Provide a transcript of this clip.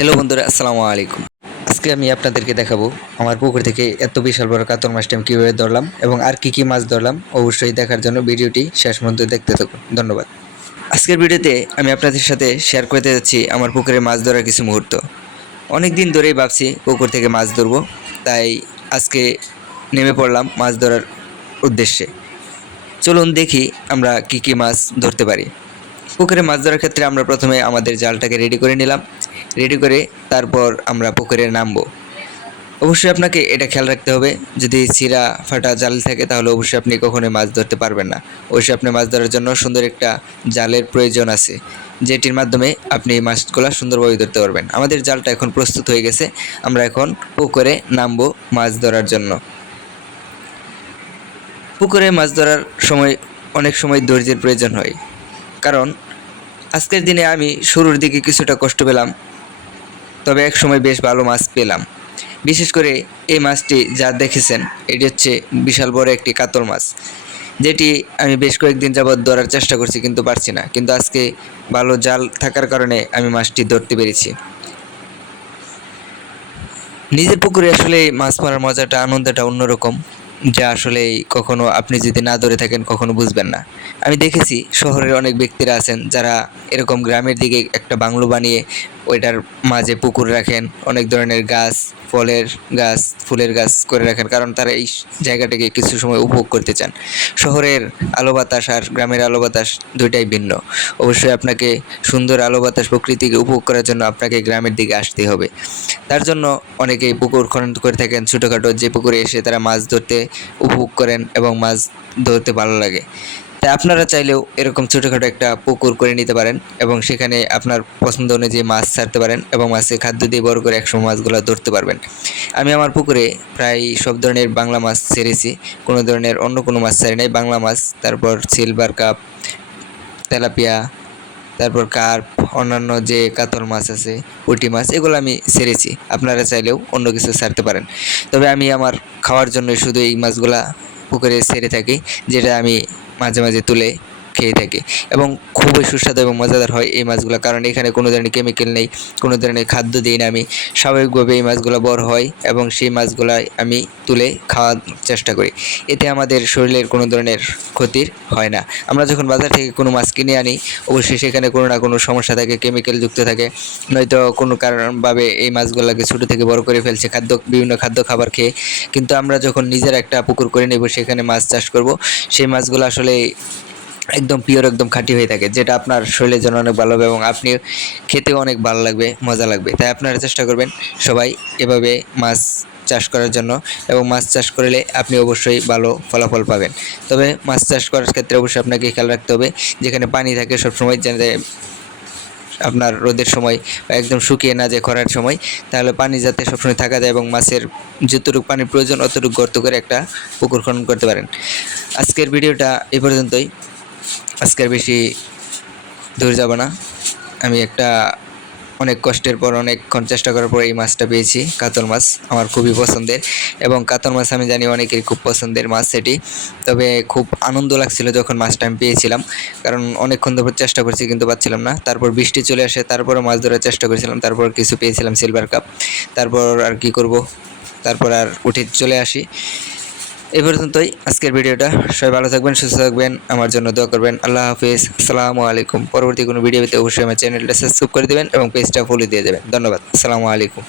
Hello বন্ধুরা, আসসালামু আলাইকুম। আজকে আমি আপনাদেরকে দেখাবো আমার পুকুর থেকে এত বিশাল বড় কাতল মাছটা আমি কীভাবে ধরলাম এবং আর কি কি মাছ ধরলাম, অবশ্যই দেখার জন্য ভিডিওটি শেষ পর্যন্ত দেখতে থাকুন। ধন্যবাদ। আজকের ভিডিওতে আমি আপনাদের সাথে শেয়ার করতে যাচ্ছি আমার পুকুরে মাছ ধরার কিছু মুহূর্ত। অনেক দিন ধরেই ভাবছি পুকুর থেকে মাছ ধরবো, তাই আজকে নেমে পড়লাম মাছ ধরার উদ্দেশ্যে। চলুন দেখি আমরা কি কি মাছ ধরতে পারি। পুকুরে মাছ ধরার ক্ষেত্রে আমরা প্রথমে আমাদের জালটাকে রেডি করে নিলাম। রেডি করে তারপর আমরা পুকুরে নামবো। অবশ্যই আপনাকে এটা খেয়াল রাখতে হবে, যদি চিরা ফাটা জাল থাকে তাহলে অবশ্যই আপনি কখনোই মাছ ধরতে পারবেন না। অবশ্যই আপনি মাছ ধরার জন্য সুন্দর একটা জালের প্রয়োজন আছে, যেটির মাধ্যমে আপনি এই মাছগুলো সুন্দরভাবে ধরতে পারবেন। আমাদের জালটা এখন প্রস্তুত হয়ে গেছে, আমরা এখন পুকুরে নামবো মাছ ধরার জন্য। পুকুরে মাছ ধরার সময়, অনেক সময় ধৈর্যের প্রয়োজন হয়। কারণ, আজকের দিনে আমি শুরুর দিকে কিছুটা কষ্ট পেলাম তবে এক সময় বেশ ভালো মাছ পেলাম। বিশেষ করে এই মাছটি যা দেখেছেন, এটি হচ্ছে বিশাল বড় একটি কাতল মাছ, যেটি আমি বেশ কয়েকদিন যাবৎ ধরার চেষ্টা করছি কিন্তু পারছি না। কিন্তু আজকে ভালো জাল থাকার কারণে আমি মাছটি ধরতে পেরেছি। নিজের পুকুরে আসলে মাছ মারার মজাটা, আনন্দটা অন্যরকম, যা আসলে কখনো আপনি যদি না ধরে থাকেন কখনো বুঝবেন না। আমি দেখেছি শহরের অনেক ব্যক্তিরা আছেন যারা এরকম গ্রামের দিকে একটা বাংলো বানিয়ে ওইটার মাঝে পুকুর রাখেন, অনেক ধরনের গাছ, ফলের গাছ, ফুলের গাছ করে রাখেন, কারণ তারা এই জায়গাটাকে কিছু সময় উপভোগ করতে চান। শহরের আলো বাতাস আর গ্রামের আলো বাতাস দুইটাই ভিন্ন। অবশ্যই আপনাকে সুন্দর আলো বাতাস প্রকৃতিকে উপভোগ করার জন্য আপনাকে গ্রামের দিকে আসতে হবে। তার জন্য অনেকেই পুকুর খনন করে থাকেন, ছোটোখাটো যে পুকুরে এসে তারা মাছ ধরতে উপভোগ করেন এবং মাছ ধরতে ভালো লাগে। তাই আপনারা চাইলেও এরকম ছোটোখাটো একটা পুকুর করে নিতে পারেন এবং সেখানে আপনার পছন্দ অনুযায়ী মাছ ছাড়তে পারেন এবং মাছে খাদ্য দিয়ে বড় করে একসময় মাছগুলো ধরতে পারবেন। আমি আমার পুকুরে প্রায় সব ধরনের বাংলা মাছ ছেড়েছি, কোনো ধরনের অন্য কোনো মাছ ছাড়ি নাই। বাংলা মাছ, তারপর সিলভার কাপ তেলাপিয়া, তারপর কার্প অন্যান্য যে কাতল মাছ আছে, পুঁটি মাছ, এগুলো আমি ছেড়েছি। আপনারা চাইলেও অন্য কিছু ছাড়তে পারেন। তবে আমি আমার খাওয়ার জন্য শুধু এই মাছগুলা পুকুরে ছেড়ে থাকি যেটা আমি মাঝে মাঝে তুলে খেয়ে থাকি এবং খুবই সুস্বাদু এবং মজাদার হয় এই মাছগুলো। কারণ এখানে কোনো ধরনের কেমিক্যাল নেই, কোনো ধরনের খাদ্য দিই না আমি। স্বাভাবিকভাবে এই মাছগুলো বড় হয় এবং সেই মাছগুলাই আমি তুলে খাওয়ার চেষ্টা করি। এতে আমাদের শরীরের কোনো ধরনের ক্ষতির হয় না। আমরা যখন বাজার থেকে কোনো মাছ কিনে আনি, অবশ্যই সেখানে কোনো না কোনো সমস্যা থাকে কেমিক্যাল যুক্ত থাকে। নয়তো কোনো কারণভাবে এই মাছগুলোকে ছোটো থেকে বড় করে ফেলছে, খাদ্য, বিভিন্ন খাদ্য খাবার খেয়ে। কিন্তু আমরা যখন নিজের একটা পুকুর করে নেব, সেখানে মাছ চাষ করব। সেই মাছগুলো আসলে একদম পিওর একদম খাঁটি হয়ে থাকে, যেটা আপনার শরীরের জন্য অনেক ভালো হবে এবং আপনি খেতেও অনেক ভালো লাগবে, মজা লাগবে। তাই আপনারা চেষ্টা করবেন সবাই এভাবে মাছ চাষ করার জন্য এবং মাছ চাষ করলে আপনি অবশ্যই ভালো ফলাফল পাবেন। তবে মাছ চাষ করার ক্ষেত্রে অবশ্যই আপনাকে খেয়াল রাখতে হবে, যেখানে পানি থাকে সবসময় যাতে আপনার রোদের সময় বা একদম শুকিয়ে না যায় খরার সময়, তাহলে পানি যাতে সবসময় থাকা যায় এবং মাছের যতটুকু পানির প্রয়োজন, অতটুকু গর্ত করে একটা পুকুর খনন করতে পারেন। আজকের ভিডিওটা এ পর্যন্তই। আজকের বেশি দূর যাব না। আমি একটা অনেক কষ্টের পর, অনেকক্ষণ চেষ্টা করার পর এই মাছটা পেয়েছি, কাতল মাছ, আমার খুবই পছন্দের। এবং কাতল মাছ আমি জানি অনেকের খুব পছন্দের মাছ সেটি। তবে খুব আনন্দ লাগছিল যখন মাছটা আমি পেয়েছিলাম, কারণ অনেকক্ষণ ধরে চেষ্টা করছি কিন্তু পাচ্ছিলাম না। তারপর বৃষ্টি চলে আসে, তারপরে মাছ ধরার চেষ্টা করেছিলাম, তারপর কিছু পেয়েছিলাম সিলভার কাপ তারপর আর কি করব? তারপর আর উঠে চলে আসি। এই পর্যন্তই আজকের ভিডিওটা। সবাই ভালো থাকবেন, সুস্থ থাকবেন, আমার জন্য দোয়া করবেন। আল্লাহ হাফিজ। আসসালামু আলাইকুম। পরবর্তী কোনো ভিডিও পেতে অবশ্যই আমার চ্যানেলটা সাবস্ক্রাইব করে দেবেন এবং পেজটা ফলো দিয়ে দেবেন। ধন্যবাদ। আসসালামু আলাইকুম।